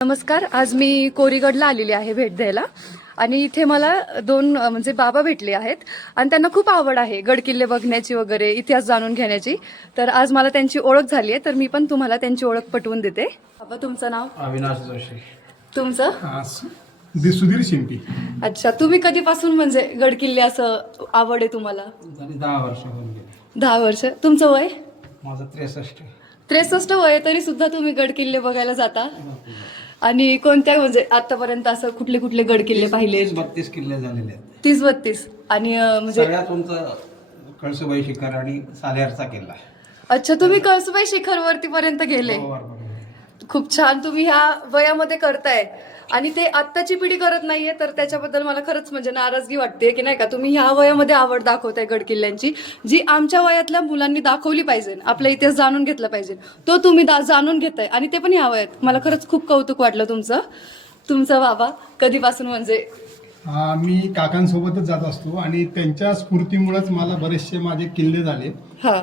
नमस्कार आज मी कोरीगडला आलेली आहे भेट द्यायला. आणि इथे मला दोन म्हणजे बाबा भेटले आहेत. आणि त्यांना खूप आवड आहे गडकिल्ले बघण्याची वगैरे इतिहास जाणून घेण्याची. तर आज मला त्यांची ओळख झाली आहे तर मी पण तुम्हाला त्यांची ओळख पटवून देते. बाबा तुमचं नाव? अविनाश जोशी. तुमचं? सुधीर शिंपी. अच्छा तुम्ही कधीपासून म्हणजे गडकिल्ले असं आवड आहे तुम्हाला? दहा वर्ष होऊन गेली. दहा वर्ष. तुमचं वय? माझं त्रेसष्ट. त्रेसष्ट वय तरी सुद्धा तुम्ही गडकिल्ले बघायला जाता. आणि कोणत्या म्हणजे आतापर्यंत असं कुठले कुठले गडकिल्ले पाहिले तीस बत्तीस किल्ले झालेले आहेत तीस बत्तीस आणि अं, म्हणजे सगळ्यात उंच कळसुबाई शिखर आणि सालेहारचा किल्ला. अच्छा तुम्ही कळसुबाई शिखरवरती पर्यंत गेले हो. खूप छान तुम्ही ह्या वयामध्ये करताय. आणि ते आत्ताची पिढी करत नाहीये तर त्याच्याबद्दल मला खरंच म्हणजे नाराजगी वाटते की नाही का? तुम्ही ह्या वयामध्ये आवड दाखवताय गडकिल्ल्यांची जी आमच्या वयातल्या मुलांनी दाखवली पाहिजे आपला इतिहास जाणून घेतला पाहिजे. तो तुम्ही दा- जाणून घेताय. आणि ते पण ह्या वयात. मला खरंच खूप कौतुक वाटलं तुमचं. तुमचं बाबा कधीपासून म्हणजे मी काकांसोबतच जात असतो आणि त्यांच्या स्फूर्तीमुळेच मला बरेचसे माझे किल्ले झाले.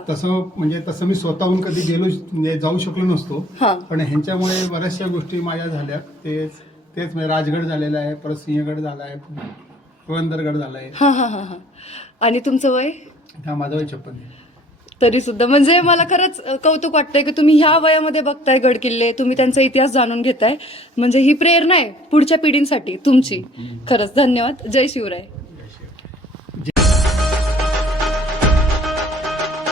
तसं म्हणजे तसं मी स्वतःहून कधी गेलो म्हणजे जाऊ शकलो नसतो. पण ह्यांच्यामुळे बऱ्याचशा गोष्टी माझ्या झाल्या. तेच तेच म्हणजे राजगड झालेला आहे परत सिंहगड झाला आहे पुरंदरगड झाला आहे. आणि तुमचं वय? हा माझा वय छप्पन आहे. तरी सुद्धा म्हणजे मला खरंच कौतुक वाटतंय की तुम्ही ह्या वयामध्ये बघताय गडकिल्ले तुम्ही त्यांचा इतिहास जाणून घेताय. म्हणजे ही प्रेरणा आहे पुढच्या पिढींसाठी तुमची. खरंच धन्यवाद. जय शिवराय.